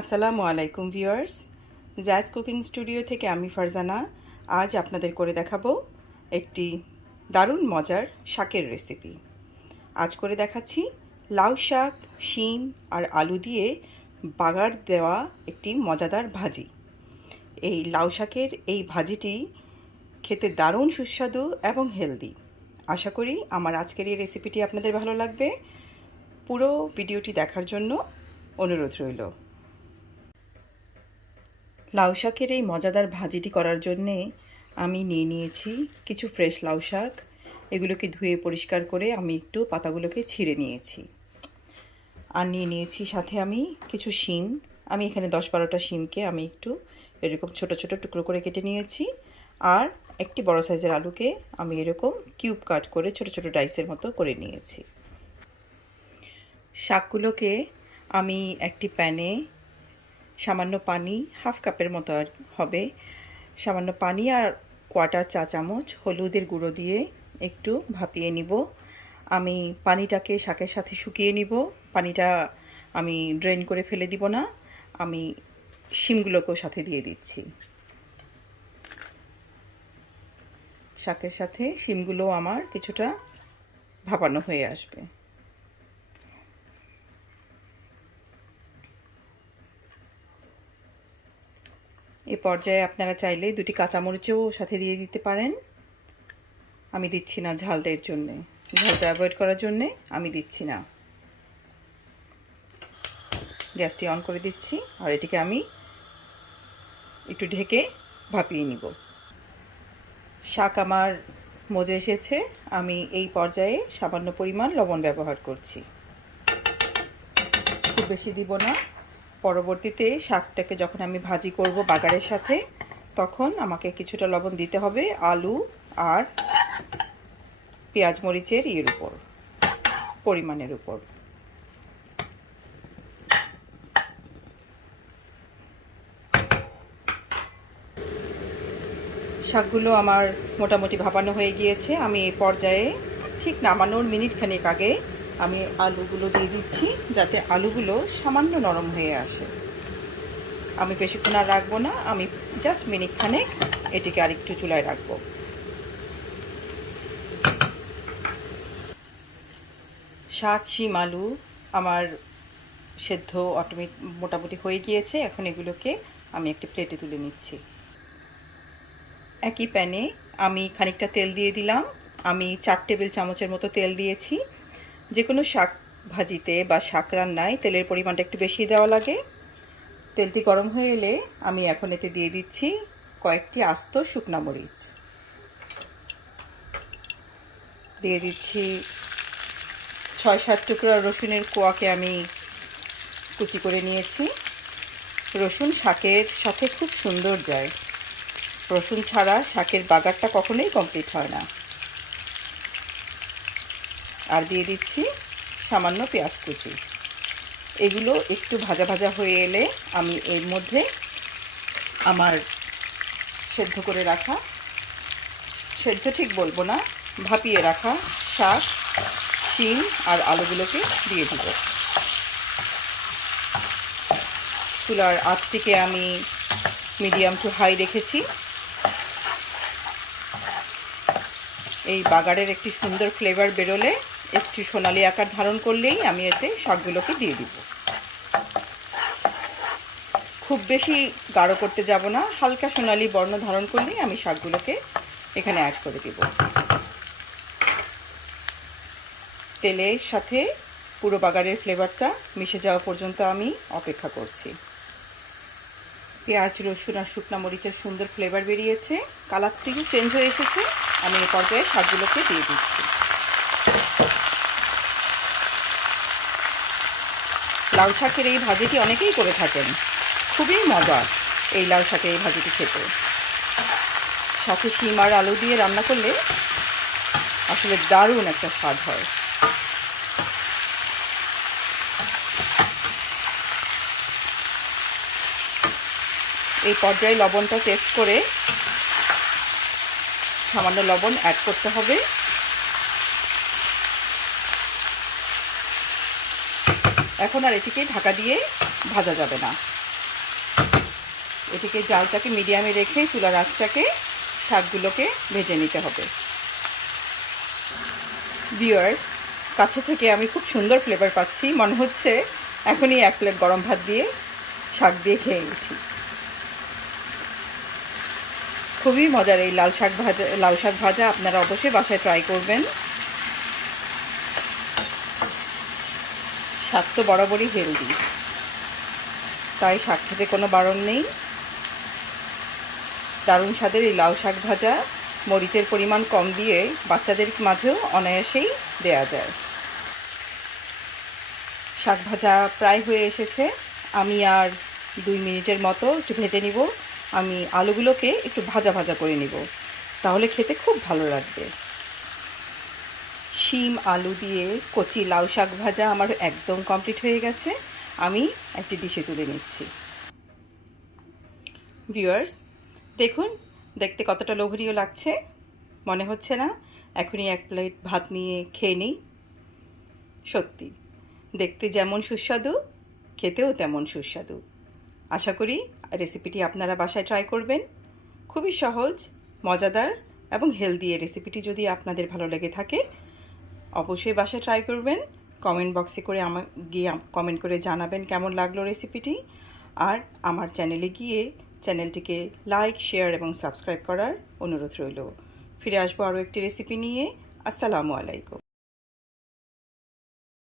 আসসালামু আলাইকুম viewers, jazz cooking studio থেকে আমি ফারজানা আজ আপনাদের করে দেখাবো একটি দারুণ মজার শাকের রেসিপি। আজ করে দেখাচ্ছি লাউ শাক, শিম আর আলু দিয়ে বাগার দেওয়া একটি মজাদার ভাজি। এই লাউ শাকের এই ভাজিটি খেতে দারুণ সুস্বাদু এবং হেলদি। আশা করি আমার আজকের এই রেসিপিটি আপনাদের ভালো লাগবে। পুরো ভিডিওটি দেখার জন্য অনুরোধ রইল। লাউ শাকের এই মজাদার ভাজিটি করার জন্যে আমি নিয়ে নিয়েছি কিছু ফ্রেশ লাউ শাক। এগুলোকে ধুয়ে পরিষ্কার করে আমি একটু পাতাগুলোকে ছিঁড়ে নিয়েছি। আর নিয়ে নিয়েছি সাথে আমি কিছু শিম। আমি এখানে 10-12টা শিমকে আমি একটু এরকম ছোট ছোট টুকরো করে কেটে নিয়েছি। আর একটি বড় সাইজের আলুকে আমি এরকম কিউব কাট করে ছোট ছোট ডাইসের মতো করে নিয়েছি। শাকগুলোকে আমি একটি প্যানে সামান্য পানি, হাফ কাপের মতো আর হবে, সামান্য পানি আর কোয়ার্টার চা চামচ হলুদের গুঁড়ো দিয়ে একটু ভাপিয়ে নিব। আমি পানিটাকে শাকের সাথে শুকিয়ে নিব। পানিটা আমি ড্রেন করে ফেলে দিব না, আমি শিমগুলোকেও সাথে দিয়ে দিচ্ছি। শাকের সাথে শিমগুলো আমার কিছুটা ভাপানো হয়ে আসবে। এই পর্যায়ে আপনারা চাইলে 2টি কাঁচামরিচও সাথে দিয়ে দিতে পারেন। আমি দিচ্ছি না ঝালটার জন্যে, ঝালটা অ্যাভয়েড করার জন্যে আমি দিচ্ছি না। গ্যাসটি অন করে দিচ্ছি আর এটিকে আমি একটু ঢেকে ভাপিয়ে নিব। শাক আমার মজে এসেছে। আমি এই পর্যায়ে সামান্য পরিমাণ লবণ ব্যবহার করছি, খুব বেশি দিব না। পরবর্তীতে শাকটাকে যখন আমি ভাজি করব বাগারের সাথে, তখন আমাকে কিছুটা লবণ দিতে হবে আলু আর পেঁয়াজ মরিচের পরিমাণের উপর। শাকগুলো আমার মোটামুটি ভাপানো হয়ে গিয়েছে। আমি এই পর্যায়ে ঠিক নামানোর মিনিট খানেক আগে আমি আলুগুলো দিয়ে দিচ্ছি, যাতে আলুগুলো সামান্য নরম হয়ে আসে। আমি বেশিক্ষণ আর রাখবো না, আমি জাস্ট মিনিট খানেক এটিকে আরেকটু চুলায় রাখবো। শাক, শিম, আলু আমার সেদ্ধ মোটামুটি হয়ে গিয়েছে। এখন এগুলোকে আমি একটি প্লেটে তুলে নিচ্ছি। একই প্যানে আমি খানিকটা তেল দিয়ে দিলাম। আমি 4 টেবিল চামচের মতো তেল দিয়েছি। যে কোনো শাক ভাজিতে বা শাক রান্নায় তেলের পরিমাণটা একটু বেশি দেওয়া লাগে। তেলটি গরম হয়ে এলে আমি এখন এতে দিয়ে দিচ্ছি কয়েকটি আস্ত শুকনো মরিচ, দিয়ে দিচ্ছি 6-7 টুকরা রসুনের কোয়াকে আমি কুচি করে নিয়েছি। রসুন শাকের সাথে খুব সুন্দর যায়। রসুন ছাড়া শাকের বাগারটা কখনোই কমপ্লিট হয় না। আর দিয়ে দিচ্ছি সামান্য পেঁয়াজ কুচি। এগুলো একটু ভাজা ভাজা হয়ে এলে আমি এর মধ্যে আমার সেদ্ধ করে রাখা, সেদ্ধ ঠিক বলবো না, ভাপিয়ে রাখা শাক, শিম আর আলুগুলোকে দিয়ে দিব। চুলার আঁচটিকে আমি মিডিয়াম টু হাই রেখেছি। এই বাগারের একটি সুন্দর ফ্লেভার বেরোলে, একটু সোনালি আকার ধারণ করলেই আমি এতে শাকগুলোকে দিয়ে দিব। খুব বেশি গাঢ় করতে যাব না, হালকা সোনালি বর্ণ ধারণ করলেই আমি শাকগুলোকে এখানে অ্যাড করে দিব। তেলের সাথে পুরো বাগারের ফ্লেভারটা মিশে যাওয়া পর্যন্ত আমি অপেক্ষা করছি। পেঁয়াজ, রসুন আর শুকনো মরিচের সুন্দর ফ্লেভার বেরিয়েছে, কালারটিও চেঞ্জ হয়ে এসেছে। আমি এই পর্যায়ে শাকগুলোকে দিয়ে দিচ্ছি। লাউ শাকের এই ভাজিটি অনেকেই করে থাকেন, খুবই মজা এই লাউ শাকের এই ভাজিটি খেতে। সাথে শিম আর আলু দিয়ে রান্না করলে আসলে দারুণ একটা স্বাদ হয়। এই পর্যায়ে লবণটা টেস্ট করে সামান্য লবণ অ্যাড করতে হবে। এখন আর এটিকে ঢাকা দিয়ে ভাজা যাবে না। এটিকে জালটাকে মিডিয়ামে রেখে চুলার আঁচটাকে শাকগুলোকে ভেজে নিতে হবে। ভিউয়ার্স, কাছে থেকে আমি খুব সুন্দর ফ্লেভার পাচ্ছি, মনে হচ্ছে এখনই 1 প্লেট গরম ভাত দিয়ে শাক দিয়ে খেয়ে উঠি। খুবই মজার এই লাউ শাক ভাজা, আপনারা অবশ্যই বাসায় ট্রাই করবেন। শাক তো বরাবরই হেলদি, তাই শাক খেতে কোনো বারণ নেই। দারুণ স্বাদের এই লাউ শাক ভাজা মরিচের পরিমাণ কম দিয়ে বাচ্চাদের মাঝেও অনায়াসেই দেয়া যায়। শাক ভাজা প্রায় হয়ে এসেছে, আমি আর 2 মিনিটের মতো একটু ভেজে নিব। আমি আলুগুলোকে একটু ভাজা ভাজা করে নিব, তাহলে খেতে খুব ভালো লাগবে। শিম আলু দিয়ে কচি লাউ শাক ভাজা আমার একদম কমপ্লিট হয়ে গেছে। আমি একটি ডিশে তুলে নিচ্ছি। ভিউয়ার্স, দেখুন দেখতে কতটা লোভনীয় লাগছে, মনে হচ্ছে না এখনই 1 প্লেট ভাত নিয়ে খেয়ে নিই? সত্যি দেখতে যেমন সুস্বাদু, খেতেও তেমন সুস্বাদু। আশা করি রেসিপিটি আপনারা বাসায় ট্রাই করবেন। খুবই সহজ, মজাদার এবং হেলদি এই রেসিপিটি যদি আপনাদের ভালো লেগে থাকে অবশ্যই বাসায় ট্রাই করবেন। কমেন্ট বক্সে করে গিয়ে কমেন্ট করে জানাবেন কেমন লাগলো রেসিপিটি। আর আমার চ্যানেলে গিয়ে চ্যানেলটিকে লাইক, শেয়ার এবং সাবস্ক্রাইব করার অনুরোধ রইল। ফিরে আসবো আরও একটি রেসিপি নিয়ে। আসসালামু আলাইকুম।